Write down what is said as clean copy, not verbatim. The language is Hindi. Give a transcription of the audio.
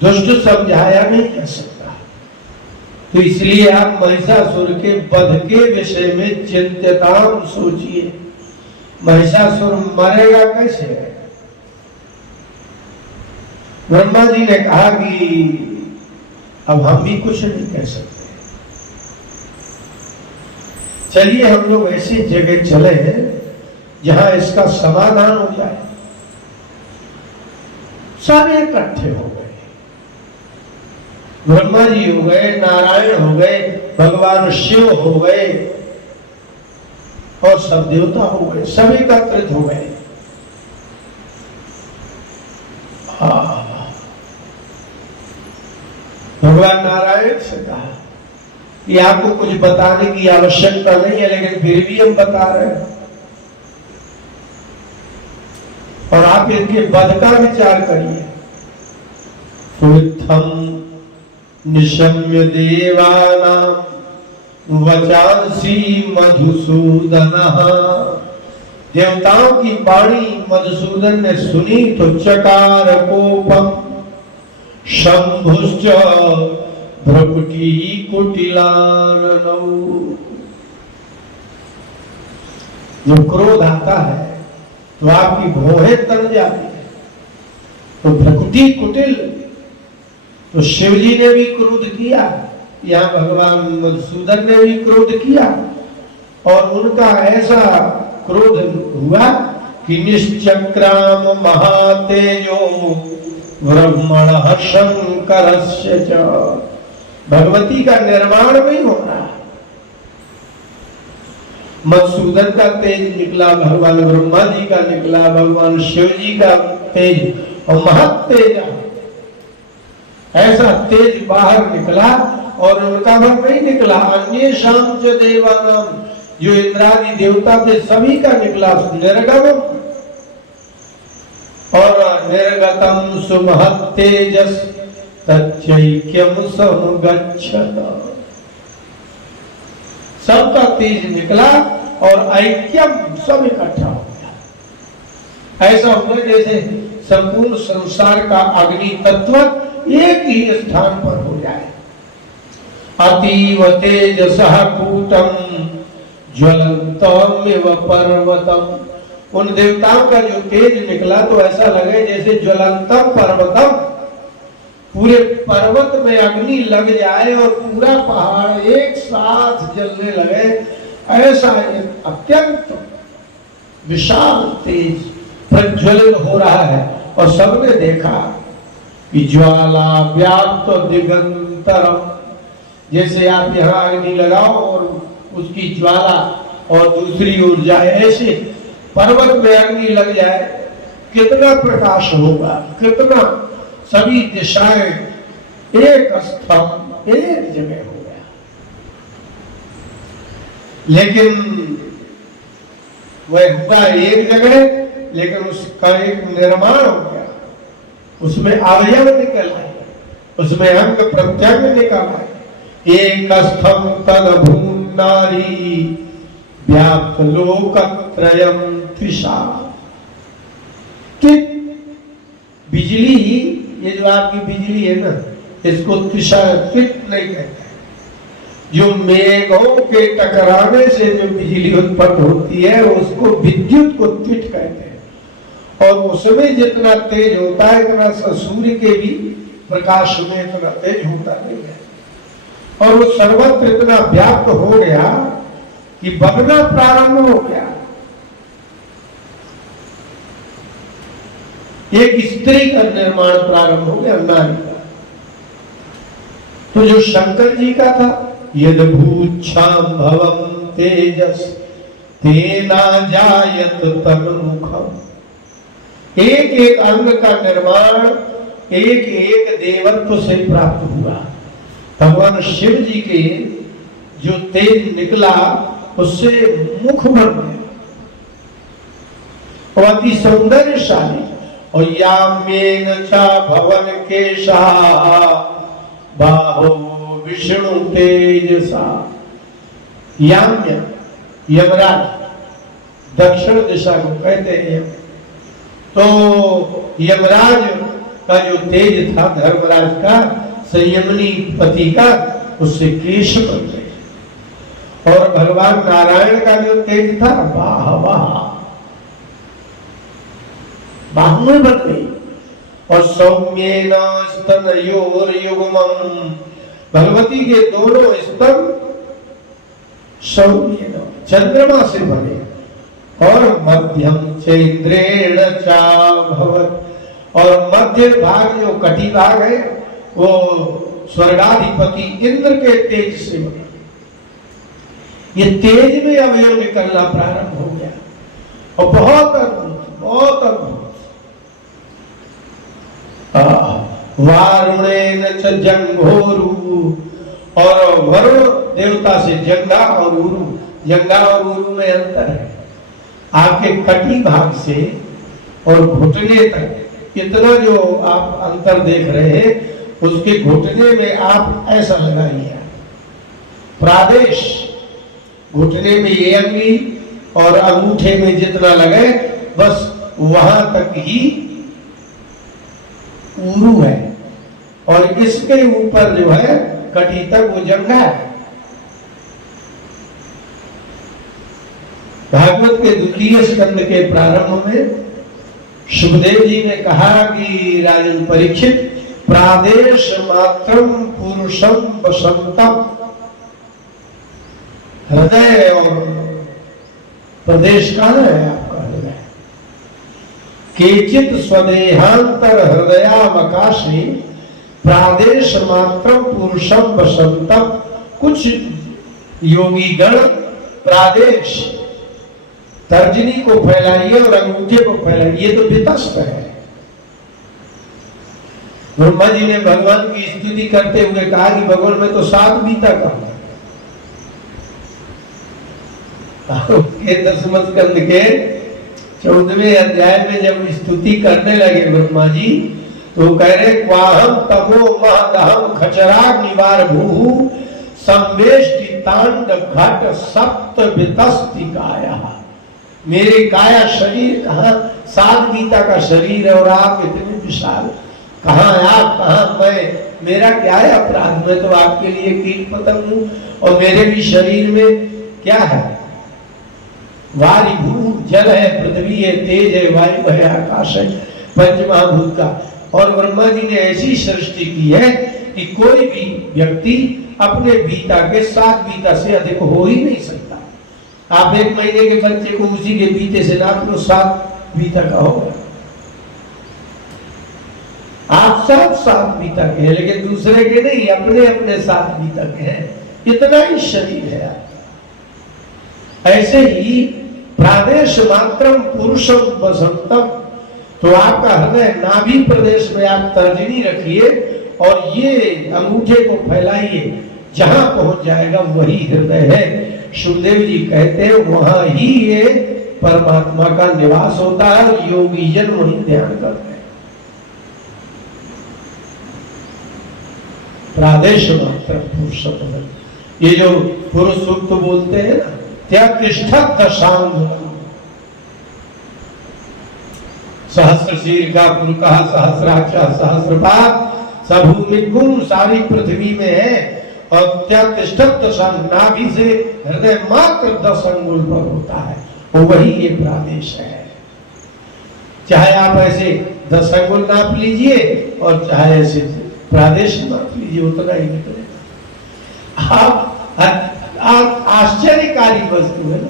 दुष्ट समझाया नहीं जा सकता। तो इसलिए आप महिषासुर के वध के विषय में चिंतिताम सोचिए। महिषासुर मरेगा कैसे? ब्रह्मा जी ने कहा कि अब हम भी कुछ नहीं कह सकते, चलिए हम लोग ऐसी जगह चले जहां इसका समाधान हो जाए। सब इकट्ठे हो गए, ब्रह्मा जी हो गए, नारायण हो गए, भगवान शिव हो गए और सब देवता हो गए, सब एकत्रित हो गए। भगवान नारायण से कहा कि आपको कुछ बताने की आवश्यकता नहीं है, लेकिन फिर भी हम बता रहे हैं और आप इनके वध का विचार करिए। निशम्य देवानां वचांसी मधुसूदन। देवताओं की वाणी मधुसूदन ने सुनी तो चकार कोपम शंभुश्च भ्रकुटी कुटिलाननौ। जब क्रोध आता है तो आपकी भौहें तन जाती है। तो भ्रकुटी कुटिल, तो शिव जी ने भी क्रोध किया, यहाँ भगवान मधुसूदन ने भी क्रोध किया और उनका ऐसा क्रोध हुआ कि निश्चक्राम महातेजो ब्रह्मण शंकरस्य च। भगवती का निर्माण नहीं हो रहा। मधुसूदन का तेज निकला, भगवान ब्रह्मा जी का निकला, भगवान शिव जी का तेज और महत तेज, ऐसा तेज बाहर निकला। और उनका भर नहीं निकला, अन्य शाम च देवानाम, जो इंद्रादि देवता थे सभी का निकला। निर्गम और निर्गतम सुमहत तेजस तच्चैक्यम समुगच्छत। सबका तेज निकला और ऐक्यम सब इकट्ठा हो गया। ऐसा हुआ जैसे संपूर्ण संसार का अग्नि तत्व एक ही स्थान पर हो जाए। अतीव तेजसः कूटम ज्वलंतम एव पर्वतम। उन देवताओं का जो तेज निकला तो ऐसा लगे जैसे ज्वलंतम पर्वतम, पूरे पर्वत में अग्नि लग जाए और पूरा पहाड़ एक साथ जलने लगे। ऐसा एक अत्यंत विशाल तेज प्रज्वलित हो रहा है। और सबने देखा कि ज्वाला व्याप्त दिगंतरम, जैसे आप यहाँ अग्नि लगाओ और उसकी ज्वाला और दूसरी ओर जाए, ऐसे पर्वत में अग्नि लग जाए, कितना प्रकाश होगा, कितना सभी दिशाएं एक स्तंभ एक जगह हो गया। लेकिन वह हुआ एक जगह, लेकिन उसका एक निर्माण हो गया, उसमें अवयव निकल आए, उसमें अंग प्रत्यंग निकल आए। एक स्तंभ तदभूम नारी व्याप्त लोकत्रयम त्रिषा। बिजली, ये जो आपकी बिजली है ना, इसको त्रिषा त्विट नहीं कहते। जो मेघों के टकराने से जो बिजली उत्पन्न होती है उसको विद्युत को त्विट कहते हैं। और उसमें जितना तेज होता है इतना सूर्य के भी प्रकाश में इतना तेज होता नहीं है। और वो सर्वत्र इतना व्याप्त हो गया कि बगना प्रारंभ हो गया। एक स्त्री का निर्माण प्रारंभ हो गया, नारी का। तो जो शंकर जी का था, यद भूच्छाम भवम तेजस तेना जायत तन्मुखम। एक एक अंग का निर्माण एक एक देवत्व से प्राप्त हुआ। भगवान शिव जी के जो तेज निकला उससे मुख बन गया और अति सौंदर्यशाली। और याम्येन चा भवन केशा बाहो विष्णु तेजसा। याम्य यमराज दक्षिण दिशा को कहते हैं। तो यमराज का जो तेज था धर्मराज का, संयमनी पति का, उससे केश बन गए। और भगवान नारायण का जो तेज था, वाह वाह, बाहुएं बन गई। और सौम्येन स्तनयोर युग्मम्, भगवती के दोनों स्तन सौम्येन चंद्रमा से बने। और मध्यम चैन्द्रेण चाभवत्, और मध्य भाग जो कटी भाग है वो स्वर्गाधिपति इंद्र के तेज से बना। ये तेज में अवयव निकलना प्रारंभ हो गया और बहुत अद्भुत, बहुत अद्भुत। वारुणेन च जंघोरु, और वरुण देवता से जंगा और उरु, जंगा और उरु में अंतर है। आपके कटी भाग से और घुटने तक इतना जो आप अंतर देख रहे हैं, उसके घुटने में आप ऐसा लगाइए, प्रादेश घुटने में ये अंगली और अंगूठे में जितना लगे बस वहां तक ही उरु है, और इसके ऊपर जो है कटी तक वो जंघा है। भागवत के द्वितीय स्कंद के प्रारंभ में सुखदेव जी ने कहा कि राजन परीक्षित, प्रादेश मात्रम पुरुषम वसंतम, हृदय और प्रदेश कहाँ है आपका हृदय? केचित स्वदेहांतर हृदयावकाशे प्रादेश मात्रम पुरुषम वसंतम, कुछ योगी गण प्रादेश तर्जनी को फैलाइए और अंगूठे को फैलाइए, ये तो वितस्त है। ब्रह्मा जी ने भगवान की स्तुति करते हुए कहा कि भगवान में तो 7 बीता कहा। के 10वें स्कंद के 14वें अध्याय में जब स्तुति करने लगे ब्रह्मा जी, तो कह रहे क्वाहम तपो महदहम खचराग निवार भू संवेष्टि तांड घट सप्त वितस्ति काया। मेरी काया शरीर कहाँ, 7 गीता का शरीर है और आप इतने विशाल, कहाँ आप, कहाँ मैं, मेरा क्या है अपराध? मैं तो आपके लिए कीट पतंग हूँ, और मेरे भी शरीर में क्या है? वारी भू जल है, पृथ्वी है, तेज है, वायु है, आकाश है, पंचमहाभूत का। और ब्रह्मा जी ने ऐसी सृष्टि की है कि कोई भी व्यक्ति अपने बीता के 7 बीता से अधिक हो ही नहीं सकता। आप 1 महीने के बच्चे को उसी के बीते से नाप लो, 7 बीता का होगा। आप 7 बीता के हैं, लेकिन दूसरे के नहीं, अपने अपने 7 बीता के हैं। इतना ही शरीर है आपका। ऐसे ही प्रादेश मात्रम पुरुषम वसंतम, तो आपका हृदय नाभि प्रदेश में आप तर्जनी रखिए और ये अंगूठे को फैलाइए, जहां पहुंच जाएगा वही हृदय है। सुखदेव जी कहते हैं वहां ही ये परमात्मा का निवास होता है, और योगी जन वही ध्यान करते हैं। प्रादेश मात्र पुरुषोत्तम, ये जो पुरुष सूक्त बोलते हैं ना, त्यातिष्ठत् दशांग, सहस्र शीर का गुरु कहा, सहस्राक्षा सहस्रपाद, सभूमि गुण सारी पृथ्वी में है। और त्यातिष्ठत् दशांग, नाभि से हृदय मात्र 10 अंगुल पर होता है, वो वही ये प्रादेश है। चाहे आप ऐसे 10 अंगुल नाप लीजिए और चाहे ऐसे प्रादेश नाप लीजिए, उतना ही निकलेगा। आप आश्चर्यकारी वस्तु है ना।